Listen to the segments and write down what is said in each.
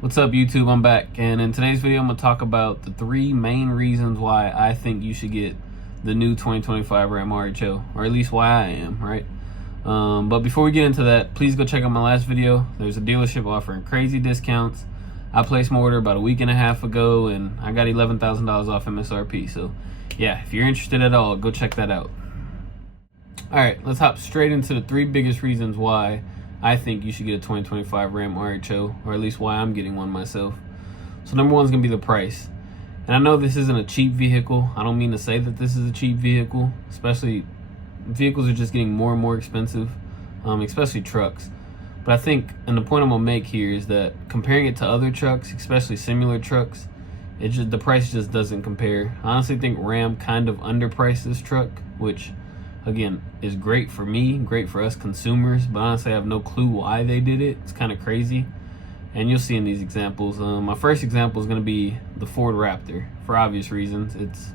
What's up, YouTube? I'm back, and in today's video I'm going to talk about the 3 main reasons why I think you should get the new 2025 Ram RHO, or at least why I am, right? But before we get into that, please go check out my last video. There's a dealership offering crazy discounts. I placed my order about a week and a half ago, and I got $11,000 off MSRP. So yeah, if you're interested at all, go check that out. Alright, let's hop straight into the 3 biggest reasons why I think you should get a 2025 Ram RHO, or at least why I'm getting one myself. So number 1 is going to be the price. And I know this isn't a cheap vehicle. I don't mean to say that this is a cheap vehicle, especially vehicles are just getting more and more expensive, especially trucks. But I think, and the point I'm going to make here is that comparing it to other trucks, especially similar trucks, the price just doesn't compare. I honestly think Ram kind of underpriced this truck, which again is great for me, great for us consumers, but honestly I have no clue why they did it. It's kind of crazy, and you'll see in these examples. My first example is going to be the Ford Raptor, for obvious reasons. It's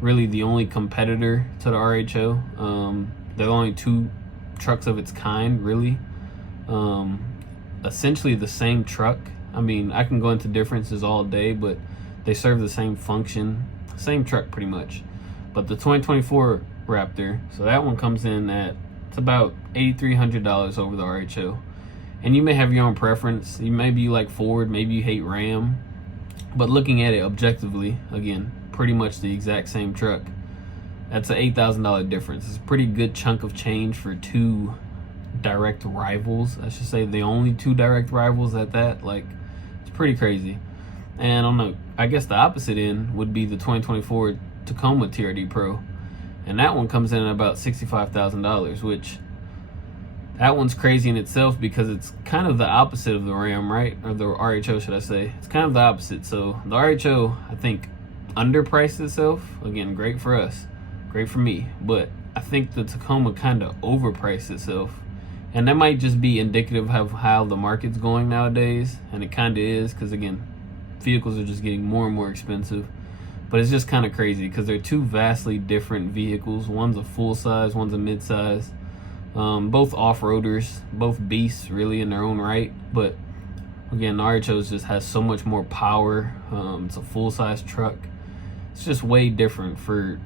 really the only competitor to the RHO. There are only 2 trucks of its kind, really. Essentially the same truck. I mean, I can go into differences all day, but they serve the same function, same truck pretty much. But the 2024 Raptor, so that one comes in at, it's about $8,300 over the RHO. And you may have your own preference. Maybe you like Ford, maybe you hate Ram, but looking at it objectively, again, pretty much the exact same truck. That's an $8,000 difference. It's a pretty good chunk of change for 2 direct rivals. I should say the only 2 direct rivals at that. Like, it's pretty crazy. And on the, I guess the opposite end would be the 2024 Tacoma TRD Pro. And that one comes in at about $65,000, which that one's crazy in itself because it's kind of the opposite of the Ram, right? Or the RHO, should I say. It's kind of the opposite. So the RHO, I think, underpriced itself. Again, great for us, great for me. But I think the Tacoma kind of overpriced itself. And that might just be indicative of how the market's going nowadays. And it kind of is, because again, vehicles are just getting more and more expensive. But it's just kind of crazy because they're 2 vastly different vehicles. One's a full size, one's a mid size. Both off-roaders, both beasts really in their own right. But again, the RHO just has so much more power. It's a full size truck. It's just way different for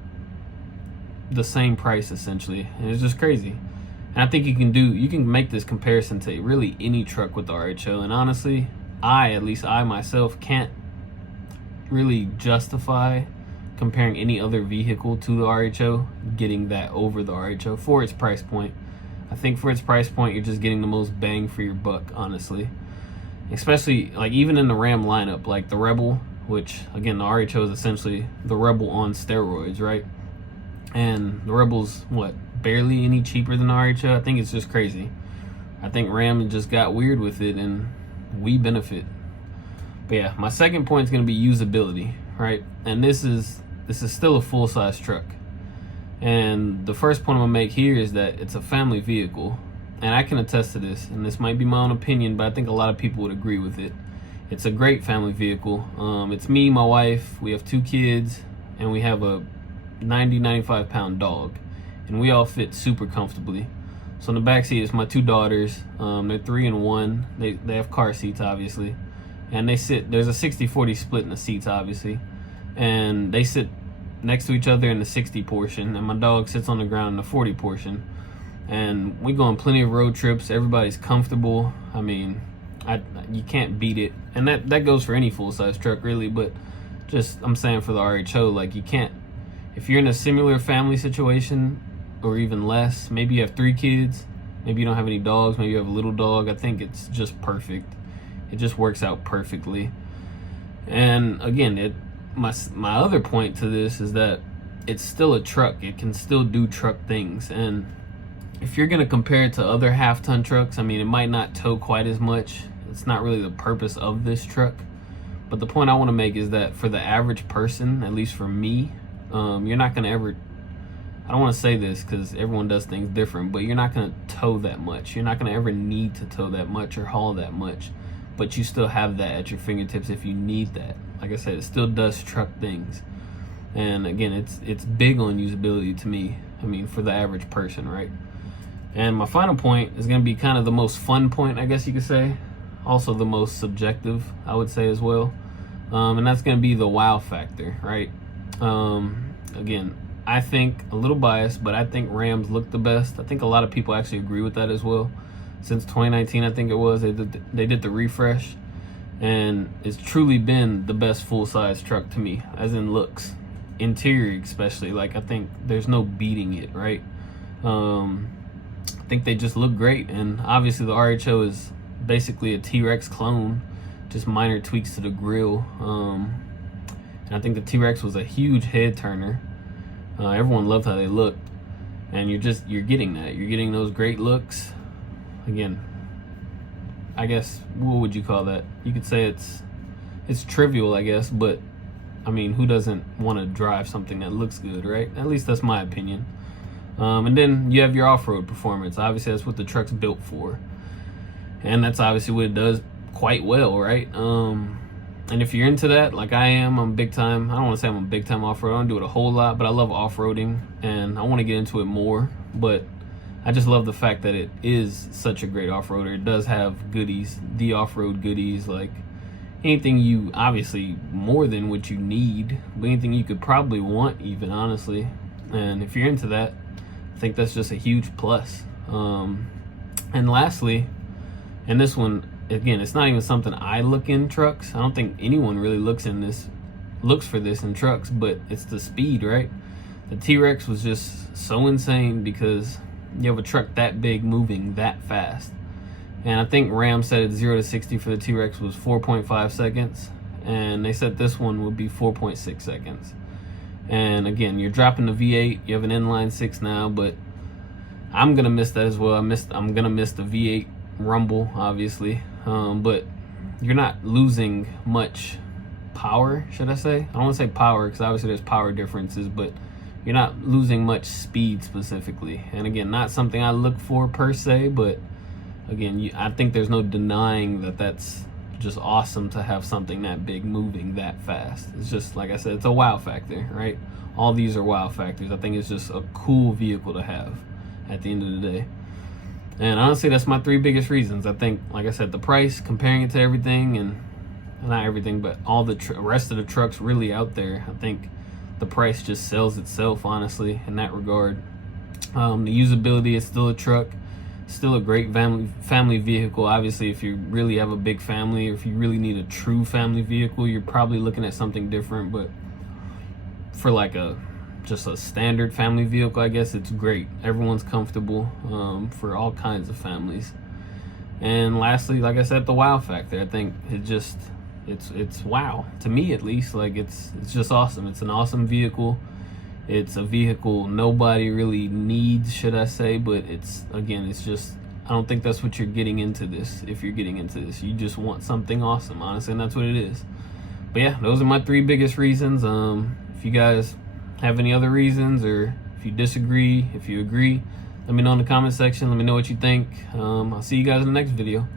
the same price essentially. And it's just crazy. And I think you can make this comparison to really any truck with the RHO. And honestly, at least I myself can't really justify comparing any other vehicle to the RHO, getting that over the RHO for its price point. I think for its price point, you're just getting the most bang for your buck, honestly. Especially, like, even in the Ram lineup, like the Rebel, which, again, the RHO is essentially the Rebel on steroids, right? And the Rebel's, what, barely any cheaper than the RHO? I think it's just crazy. I think Ram just got weird with it, and we benefit. But yeah, my second point is going to be usability, right? And this is still a full-size truck. And the first point I'm going to make here is that it's a family vehicle. And I can attest to this, and this might be my own opinion, but I think a lot of people would agree with it. It's a great family vehicle. It's me, my wife, we have 2 kids, and we have a 95 pound dog. And we all fit super comfortably. So in the back seat is my 2 daughters. They're 3 and 1. They have car seats, obviously. And they sit, there's a 60-40 split in the seats, obviously. And they sit next to each other in the 60 portion, and my dog sits on the ground in the 40 portion. And we go on plenty of road trips. Everybody's comfortable. I mean, you can't beat it. And that goes for any full-size truck, really. But just, I'm saying for the RHO, like, you can't, if you're in a similar family situation, or even less, maybe you have 3 kids, maybe you don't have any dogs, maybe you have a little dog, I think it's just perfect. It just works out perfectly. And again, my other point to this is that it's still a truck. It can still do truck things. And if you're going to compare it to other half-ton trucks, I mean, it might not tow quite as much. It's not really the purpose of this truck. But the point I want to make is that for the average person, at least for me, you're not going to ever, I don't want to say this because everyone does things different, but you're not going to tow that much. You're not going to ever need to tow that much or haul that much. But you still have that at your fingertips if you need that. Like I said, it still does truck things. And again, it's big on usability to me. I mean, for the average person, right? And my final point is going to be kind of the most fun point, I guess you could say. also the most subjective, I would say, as well. And that's going to be the wow factor, right? Again, I think a little biased, but I think Rams look the best. I think a lot of people actually agree with that as well. Since 2019, I think it was, they did the refresh, and it's truly been the best full-size truck to me, as in looks, interior especially. Like, I think there's no beating it, right? I think they just look great, and obviously the RHO is basically a T-Rex clone, just minor tweaks to the grill. And I think the T-Rex was a huge head turner. Everyone loved how they looked, and you're getting that. You're getting those great looks. Again, I guess, what would you call that? You could say it's trivial, I guess, but I mean, who doesn't want to drive something that looks good, right? At least that's my opinion. And then you have your off-road performance. Obviously, that's what the truck's built for, and that's obviously what it does quite well, right? And if you're into that, like I am, I'm big time. I don't want to say I'm a big time off-road. I don't do it a whole lot, but I love off-roading, and I want to get into it more. But I just love the fact that it is such a great off-roader. It does have goodies, the off-road goodies, like anything you, obviously more than what you need, but anything you could probably want even, honestly. And if you're into that, I think that's just a huge plus. And lastly, and this one, again, it's not even something I look in trucks. I don't think anyone really looks for this in trucks, but it's the speed, right? The T-Rex was just so insane because you have a truck that big moving that fast. And I think Ram said it's 0 to 60 for the T-Rex was 4.5 seconds, and they said this one would be 4.6 seconds. And again, you're dropping the V8. You have an inline 6 now, but I'm gonna miss that as well. I'm gonna miss the V8 rumble, obviously, but you're not losing much power, should I say? I don't want to say power because obviously there's power differences, but you're not losing much speed specifically. And again, not something I look for per se, but again, I think there's no denying that that's just awesome to have something that big moving that fast. It's just, like I said, it's a wow factor, right? All these are wow factors. I think it's just a cool vehicle to have at the end of the day. And honestly, that's my 3 biggest reasons. I think, like I said, the price, comparing it to everything, and not everything, but all the rest of the trucks really out there, I think the price just sells itself, honestly, in that regard. The usability is still a truck, still a great family vehicle. Obviously, if you really have a big family, or if you really need a true family vehicle, you're probably looking at something different. But for like just a standard family vehicle, I guess it's great. Everyone's comfortable for all kinds of families. And lastly, like I said, the wow factor. I think it's wow to me, at least. Like it's just awesome. It's an awesome vehicle. It's a vehicle nobody really needs, should I say, but it's just, I don't think that's what you're getting into this. If you're getting into this, you just want something awesome, honestly, and that's what it is. But yeah, those are my 3 biggest reasons. If you guys have any other reasons, or if you disagree, if you agree, let me know in the comment section. Let me know what you think. I'll see you guys in the next video.